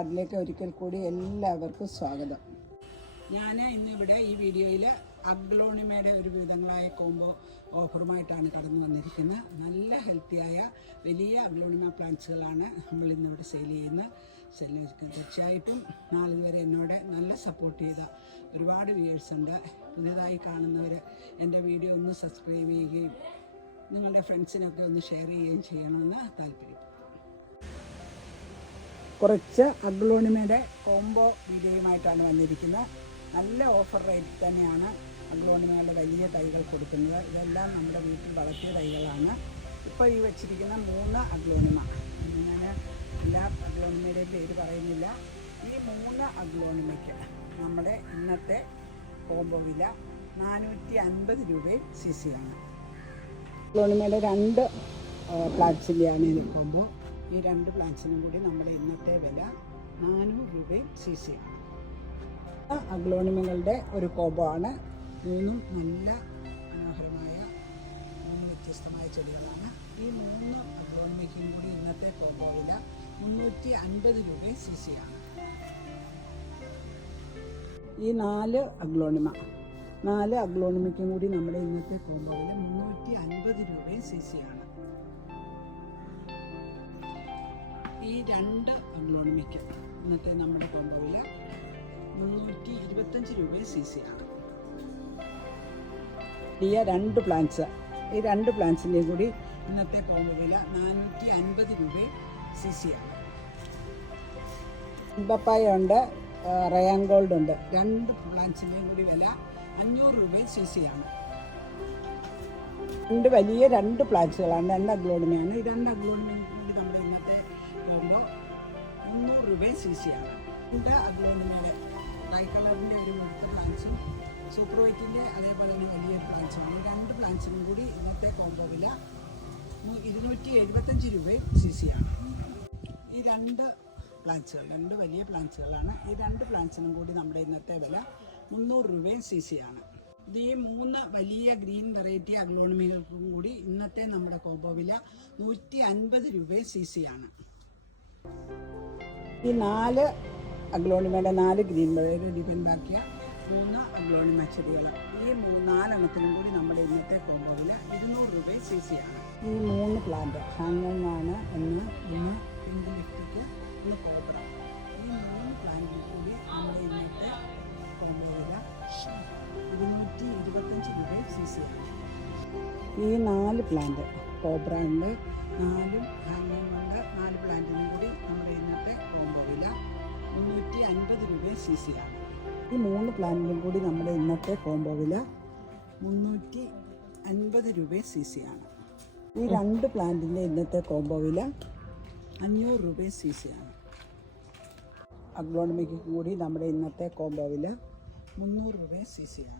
അതിലേക്ക് ഒരിക്കൽ കൂടി എല്ലാവർക്കും സ്വാഗതം. ഞാൻ ഇന്നിവിടെ ഈ വീഡിയോയിൽ അഗ്ലോണിമയുടെ ഒരു വിവിധങ്ങളായ കോംബോ ഓഫറുമായിട്ടാണ് കടന്നു വന്നിരിക്കുന്നത്. നല്ല ഹെൽത്തിയായ വലിയ അഗ്ലോണിമ പ്ലാന്റ്സുകളാണ് നമ്മൾ ഇന്നിവിടെ സെയിൽ ചെയ്യുന്നത്. തീർച്ചയായിട്ടും നാളിതുവരെ എന്നോട് നല്ല സപ്പോർട്ട് ചെയ്ത ഒരുപാട് വ്യൂവേഴ്സ് ഉണ്ട്. പുതിയതായി കാണുന്നവർ എൻ്റെ വീഡിയോ ഒന്ന് സബ്സ്ക്രൈബ് ചെയ്യുകയും നിങ്ങളുടെ ഫ്രണ്ട്സിനൊക്കെ ഒന്ന് ഷെയർ ചെയ്യുകയും ചെയ്യണമെന്ന് താല്പര്യം. കുറച്ച് അഗ്ലോണിമയുടെ കോംബോ വീഡിയോയുമായിട്ടാണ് വന്നിരിക്കുന്നത്. നല്ല ഓഫർ റേറ്റിൽ തന്നെയാണ് അഗ്ലോണിമയുടെ വലിയ തൈകൾ കൊടുക്കുന്നത്. ഇതെല്ലാം നമ്മുടെ വീട്ടിൽ വളർത്തിയ തൈകളാണ്. ഇപ്പോൾ ഈ വെച്ചിരിക്കുന്ന 3 അഗ്ലോണിമ, ഞാൻ എല്ലാ അഗ്ലോണിമയുടെയും പേര് പറയുന്നില്ല. ഈ 3 അഗ്ലോണിമയ്ക്ക് നമ്മുടെ ഇന്നത്തെ കോംബോ വില 450 രൂപയും CC ആണ്. അഗ്ലോണിമയുടെ 2 പ്ലാന്റ്സിൻ്റെയാണ് ഈ കോംബോ. ഈ 2 പ്ലാന്റ്സിനും കൂടി നമ്മുടെ ഇന്നത്തെ വില 400 രൂപയും CC ആണ്. അഗ്ലോണിമകളുടെ ഒരു കോംബോ ആണ്. 3 നല്ല മനോഹരമായ 3 വ്യത്യസ്തമായ ചെടികളാണ്. ഈ 3 അഗ്ലോണിമയ്ക്കും കൂടി ഇന്നത്തെ കോംബോ വില 350 രൂപയും CC ആണ്. ഈ 4 അഗ്ലോണിമയ്ക്കും കൂടി നമ്മുടെ ഇന്നത്തെ കോംബോ വില 350 രൂപയും CC ആണ്. ഈ 2 അഗ്ലോണിമയ്ക്ക് ഇന്നത്തെ നമ്മുടെ കോംബോ വില 325 രൂപയും CC ആണ്. ഈ 2 പ്ലാന്റ്സ്, ഈ 2 പ്ലാന്റ്സിൻ്റെയും കൂടി ഇന്നത്തെ കോംബോ വില 450 രൂപയും CC ആണ്. പപ്പായ ഉണ്ട്, റയാൻ ഗോൾഡ് ഉണ്ട്. 2 പ്ലാന്റ്സിൻ്റെയും കൂടി വില 500 രൂപയും CC ആണ്. 2 വലിയ 2 പ്ലാന്റ്സുകളാണ്, 2 അഗ്ലോണിമയാണ്. ഈ 2 അഗ്ലോണിമയും കൂടി നമ്മുടെ ഇന്നത്തെ കോംബോ 300 രൂപയും CC ആണ്. 2 അഗ്ലോണിമയുടെ ട്രൈ കളറിൻ്റെ ഒരു വെളുത്ത പ്ലാന്റ്സും സൂപ്പർ വൈറ്റിൻ്റെ അതേപോലെ തന്നെ വലിയൊരു പ്ലാന്റ്സുമാണ്. 2 പ്ലാന്റ്സിനും കൂടി ഇന്നത്തെ കോംബോ വില 275 രൂപയും CC ആണ്. ഈ 2 പ്ലാന്റ്സുകൾ 2 വലിയ പ്ലാന്റ്സുകളാണ്. ഈ 2 പ്ലാന്റ്സിനും കൂടി നമ്മുടെ ഇന്നത്തെ വില 300 രൂപയും CC ആണ്. ഈ 3 വലിയ ഗ്രീൻ വെറൈറ്റി അഗ്ലോണിമകൾക്കും കൂടി ഇന്നത്തെ നമ്മുടെ കോംബോ വില 150 രൂപയും CC ആണ്. ഈ 4 അഗ്ലോണിമയുടെ 4 ഗ്രീൻ വെറൈറ്റി ഡിപ്പെൻഡ് ആക്കിയ 3 അഗ്ലോണിമ ചെടികൾ, ഈ 4 എണ്ണത്തിനും കൂടി നമ്മുടെ ഇന്നത്തെ കോംബോ വില 200 രൂപയും CC ആണ്. ഈ 3 പ്ലാന്റ് ഹാങ്ങിങ് ആണ്. ഒന്ന് പിങ്ക് ലിഫ്റ്റിക്ക്, ഒന്ന് കോബ്ര. ഈ 3 പ്ലാന്റിനും കൂടി നമ്മുടെ ഇന്നത്തെ കോംബോ വില 225 രൂപയും CC ആണ്. ഈ 4 പ്ലാന്റ് കോബ്ര ഉണ്ട്, 4 ഹാങ്ങിങ് ഉണ്ട്. 4 പ്ലാന്റിനും കൂടി നമ്മുടെ ഇന്നത്തെ കോംബോ വില 350 രൂപയും CC ആണ്. ഈ 3 പ്ലാന്റിനും കൂടി നമ്മുടെ ഇന്നത്തെ കോംബോ വില 350 രൂപയും CC ആണ്. ഈ 2 പ്ലാന്റിൻ്റെ ഇന്നത്തെ കോംബോ വില 500 രൂപയും CC ആണ്. അഗ്ലോണിമയ്ക്ക് കൂടി നമ്മുടെ ഇന്നത്തെ കോംബോ വില 300 രൂപയും CC ആണ്.